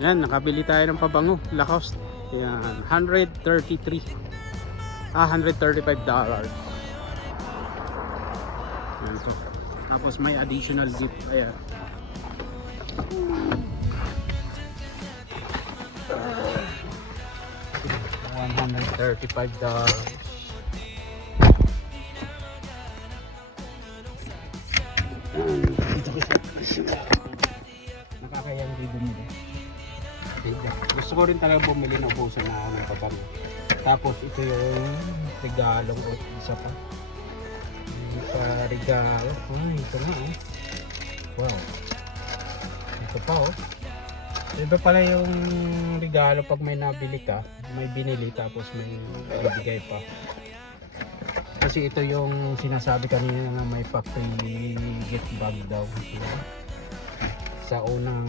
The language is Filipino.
Yan, nakabili tayo ng pabango, Lacoste. Yan, $135. Yan to. Tapos may additional gift. Ayan. $135. Nakakayang din bumili. Gusto ko rin talaga bumili ng puso na ng pabango. Tapos ito yung regalo ko, isa pa. Sa regalo. Ito na oh. Wow. Ito pa oh. Ito pala yung regalo pag may nabili ka, may binili tapos may bibigay pa. Kasi ito yung sinasabi kanina na may pa-free gift bag daw. Sa unang